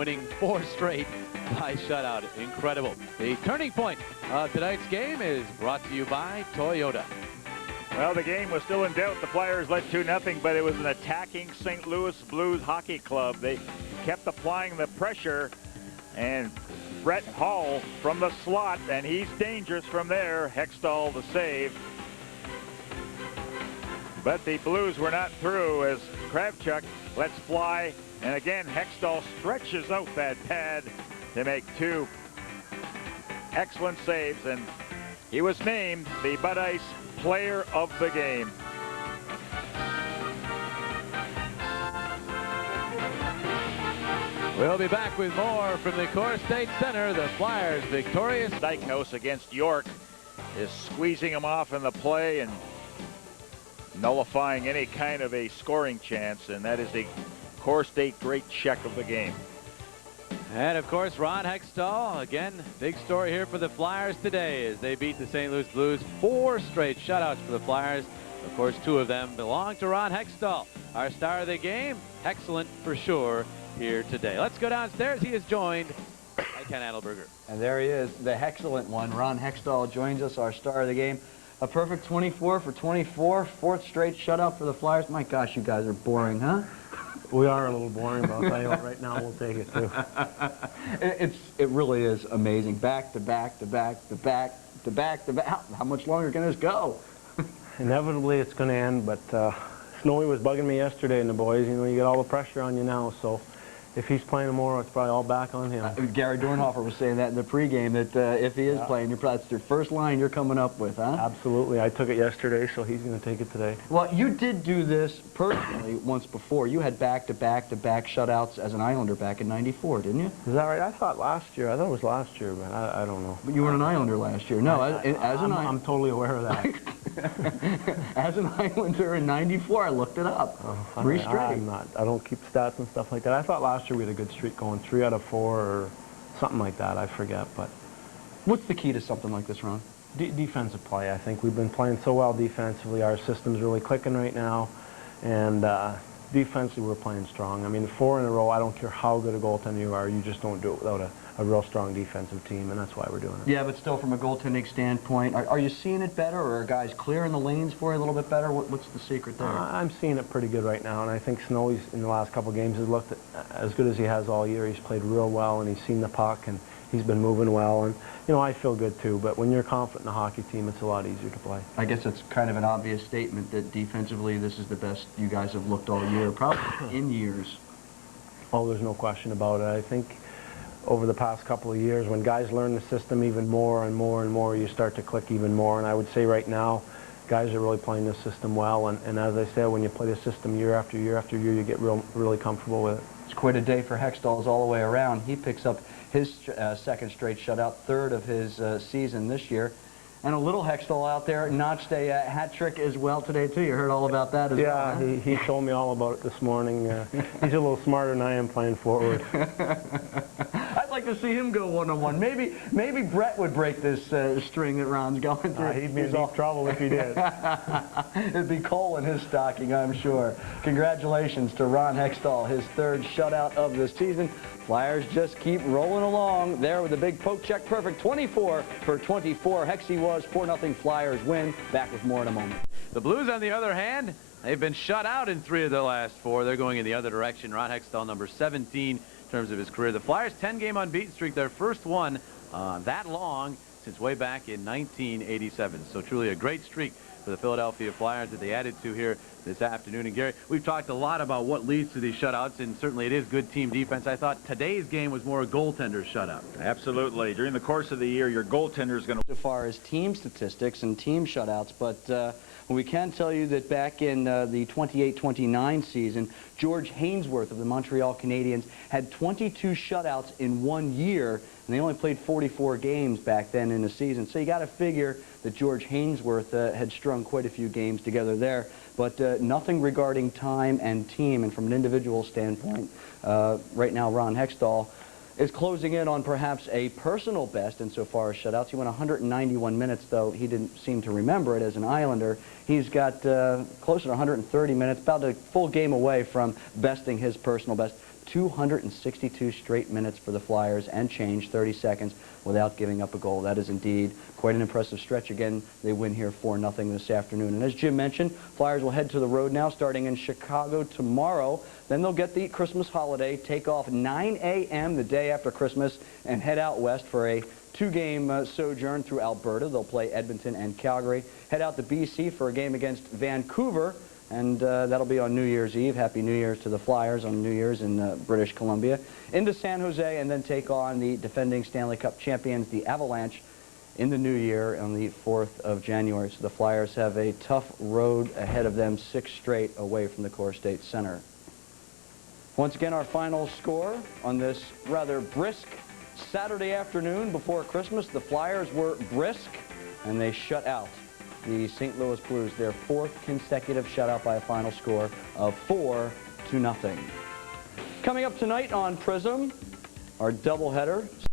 winning 4 straight by shutout. Incredible. The turning point of tonight's game is brought to you by Toyota. Well, the game was still in doubt. The Flyers led 2-0, but it was an attacking St. Louis Blues hockey club. They kept applying the pressure, and Brett Hall from the slot, and he's dangerous from there. Hextall the save. But the Blues were not through as Kravchuk lets fly, and again Hextall stretches out that pad to make 2 excellent saves, and he was named the Bud Ice Player of the Game. We'll be back with more from the Core State Center. The Flyers victorious. Dykhouse against York is squeezing him off in the play and nullifying any kind of a scoring chance, and that is the Core State great check of the game. And of course, Ron Hextall, again, big story here for the Flyers today as they beat the St. Louis Blues. 4 straight shutouts for the Flyers. Of course, 2 of them belong to Ron Hextall, our star of the game. Excellent for sure here today. Let's go downstairs. He is joined by Ken Adelberger. And there he is, the excellent one. Ron Hextall joins us, our star of the game. A perfect 24 for 24, 4th straight shutout for the Flyers. My gosh, you guys are boring, huh? We are a little boring, but I'll tell you what, right now we'll take it too. It really is amazing. Back to back to back to back to back to back. How much longer can this go? Inevitably it's going to end, but Snowy was bugging me yesterday, and the boys, you know, you get all the pressure on you now, so if he's playing tomorrow, it's probably all back on him. Gary Dornhofer was saying that in the pregame, that if he is playing, that's your first line you're coming up with, huh? Absolutely. I took it yesterday, so he's going to take it today. Well, you did do this personally once before. You had back-to-back-to-back shutouts as an Islander back in '94, didn't you? Is that right? I thought last year. I thought it was last year, but I don't know. But you were an Islander last year. No, I'm totally aware of that. As an Islander in '94, I looked it up. Oh, 3 straight. I don't keep stats and stuff like that. I thought last year we had a good streak going, 3 out of 4 or something like that. I forget, but what's the key to something like this, Ron? Defensive play. I think we've been playing so well defensively. Our system's really clicking right now, and defensively we're playing strong. I mean, 4 in a row. I don't care how good a goaltender you are. You just don't do it without a real strong defensive team, and that's why we're doing it. Yeah, but still, from a goaltending standpoint, are you seeing it better, or are guys clearing the lanes for you a little bit better? What's the secret there? I'm seeing it pretty good right now, and I think Snowy's in the last couple of games has looked as good as he has all year. He's played real well, and he's seen the puck, and he's been moving well, and you know, I feel good too. But when you're confident in a hockey team, it's a lot easier to play. I guess it's kind of an obvious statement that defensively, this is the best you guys have looked all year, probably in years. Oh, there's no question about it. I think over the past couple of years, when guys learn the system even more and more and more, you start to click even more. And I would say right now, guys are really playing this system well. And as I said, when you play the system year after year after year, you get really comfortable with it. It's quite a day for Hextall all the way around. He picks up his 2nd straight shutout, 3rd of his season this year. And a little Hextall out there notched a hat trick as well today, too. You heard all about that as well, huh? Yeah, he told me all about it this morning. He's a little smarter than I am playing forward. I'd like to see him go one-on-one. Maybe Brett would break this string that Ron's going through. He'd be in deep trouble if he did. It'd be coal in his stocking, I'm sure. Congratulations to Ron Hextall, his 3rd shutout of the season. Flyers just keep rolling along there with a big poke check. Perfect 24 for 24. Hexie was 4-0 Flyers win. Back with more in a moment. The Blues, on the other hand, they've been shut out in 3 of the last 4. They're going in the other direction. Ron Hextall, number 17 in terms of his career. The Flyers' 10-game unbeaten streak, their first one that long since way back in 1987. So truly a great streak for the Philadelphia Flyers that they added to here this afternoon. And Gary, we've talked a lot about what leads to these shutouts, and certainly it is good team defense. I thought today's game was more a goaltender shutout. Absolutely. During the course of the year, your goaltender is going to... As far as team statistics and team shutouts, but we can tell you that back in the 28-29 season, George Hainsworth of the Montreal Canadiens had 22 shutouts in 1 year, and they only played 44 games back then in the season. So you got to figure that George Hainsworth had strung quite a few games together there. But nothing regarding time and team. And from an individual standpoint, right now Ron Hextall is closing in on perhaps a personal best insofar as shutouts. He went 191 minutes, though he didn't seem to remember it as an Islander. He's got closer to 130 minutes, about a full game away from besting his personal best. 262 straight minutes for the Flyers and change, 30 seconds, without giving up a goal. That is indeed quite an impressive stretch. Again, they win here 4-0 this afternoon. And as Jim mentioned, Flyers will head to the road now, starting in Chicago tomorrow. Then they'll get the Christmas holiday, take off 9 a.m. the day after Christmas, and head out west for a 2-game sojourn through Alberta. They'll play Edmonton and Calgary. Head out to BC for a game against Vancouver, and that'll be on New Year's Eve. Happy New Year's to the Flyers on New Year's in British Columbia. Into San Jose, and then take on the defending Stanley Cup champions, the Avalanche, in the new year on the 4th of January. So the Flyers have a tough road ahead of them, 6 straight away from the Core State Center. Once again, our final score on this rather brisk Saturday afternoon before Christmas. The Flyers were brisk, and they shut out the St. Louis Blues, their 4th consecutive shutout by a final score of 4-0. Coming up tonight on Prism, our doubleheader.